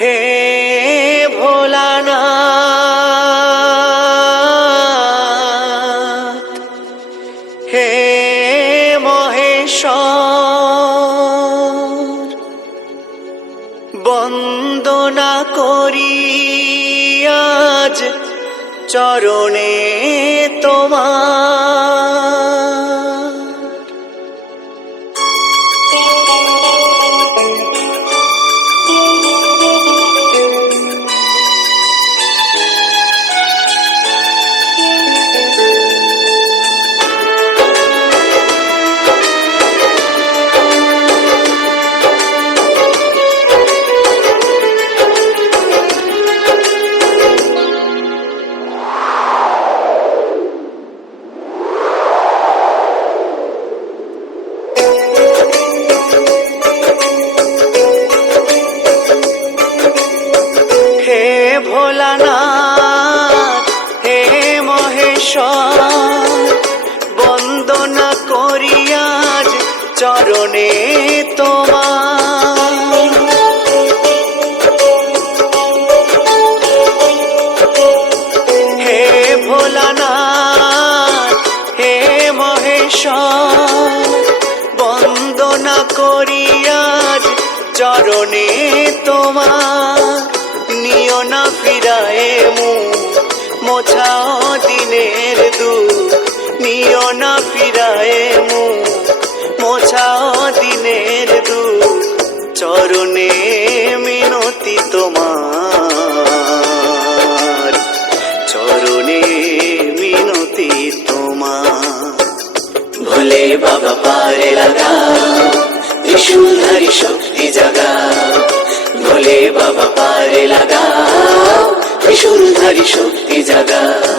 হে ভোলানাথ, হে মহেশ্বর, বন্দনা করি আজ চরণে তোমার। হে ভোলানাথ, হে মহেশ্বর, বন্দনা করি আজ চরণে তোমার। হে ভোলানাথ, হে মহেশ্বর, বন্দনা করি আজ চরণে তোমার। নিও না ফিরায়ে মুখ, মোছাও দিনের দুঃখ। নিও না ফিরায়ে মুখ, মোছাও দিনের দুঃখ। চরণে মিনতি তোমার, চরণে মিনতি তোমার। ভোলে বাবা পারে লাগাও, ত্রিশূলধারী শক্তি জাগাও। ভোলে বাবা পারে লাগাও, ত্রিশূলধারী শক্তি জাগাও।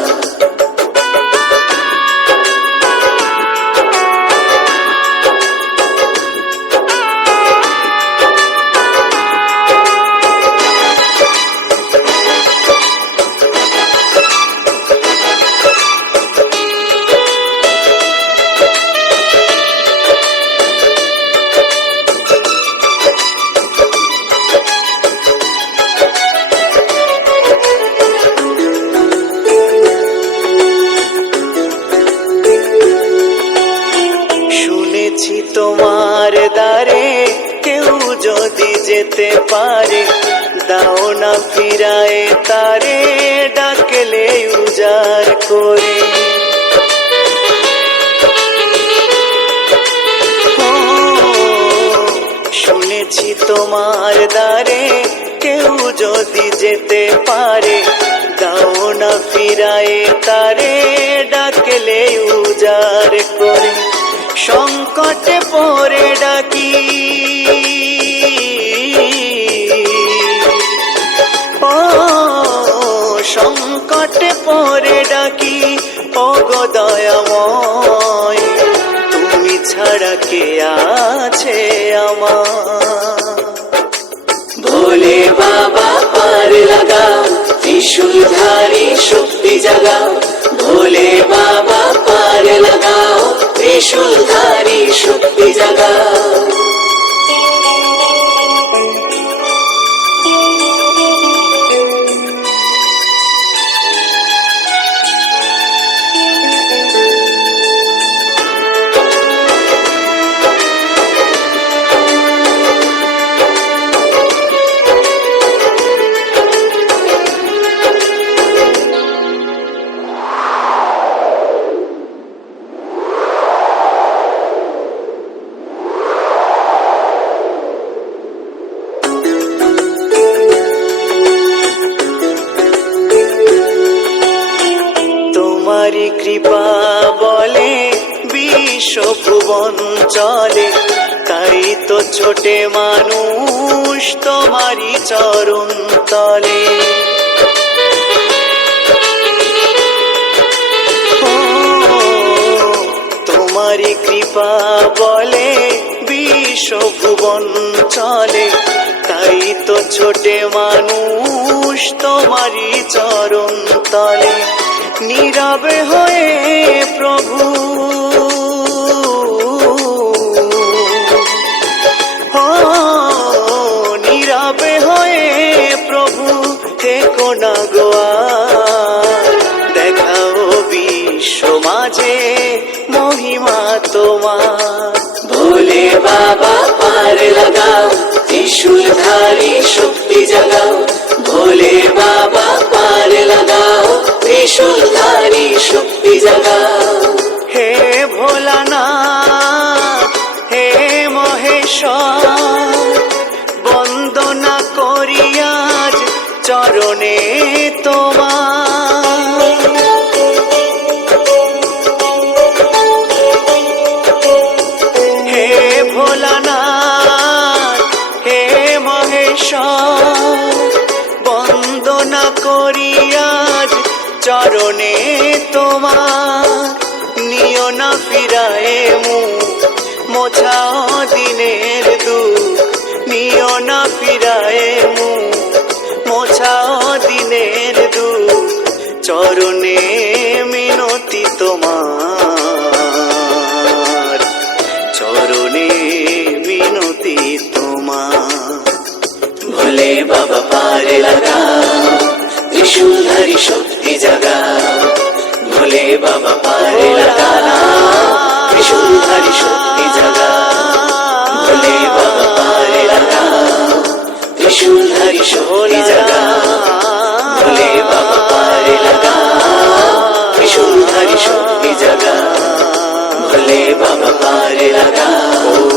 শুনেছি তোমার দ্বারে কেউ যদি যেতে পারে, দাও না ফিরায়ে তারে, ডাকলে উজাড় করে। শুনেছি তোমার দ্বারে কেউ যদি যেতে পারে, দাও না ফিরায়ে তারে, ডাকলে উজাড় করে। সংকটে পড়ে ডাকি, ও সংকটে পড়ে ডাকি, ও গো দয়াময়, তুমি ছাড়া কে আছে আমার। ভোলে বাবা পার লাগাও, ত্রিশূলধারী শক্তি জাগাও। ভোলে বাবা পার লাগাও, ত্রিশূলধারী শক্তি জাগাও। তোমারি কৃপা বলে বিশ্ব ভুবন চলে, তাই তো ছোটে মানুষ তোমারি চরণ তলে। তোমারি কৃপা বলে বিশ্ব ভুবন চলে, তাই তো ছোটে মানুষ তোমারি চরণ তলে। নীরবে হয়ে প্রভু নীরবে হয়ে ত্রিশূলধারী শক্তি জাগাও, ভোলে বাবা পার লাগাও, ত্রিশূলধারী শক্তি জাগাও। হে ভোলানাথ, হে মহেশ্বর, বন্দনা করি আজ চরণে তোমার। হে ভোলানাথ, হে মহেশ্বর, বন্দনা করি আজ চরণে তোমার। নিও না ফিরায়ে মুখ, মোছাও দিনের দুঃখ, নিও না ফিরায়ে মুখ, মোছাও দিনের দুঃখ। চরণে মিনতি তোমার, চরণে মিনতি তোমার। ভোলে বাবা পার লাগাও, ত্রিশূলধারী শক্তি জাগাও, ভোলে বাবা পার লাগাও, ত্রিশূলধারী শক্তি জাগাও। ভোলে বাবা পার লাগাও, ত্রিশূলধারী শক্তি জাগাও, ভোলে বাবা পার লাগাও, ত্রিশূলধারী শক্তি জাগাও, ভোলে বাবা পার লাগাও।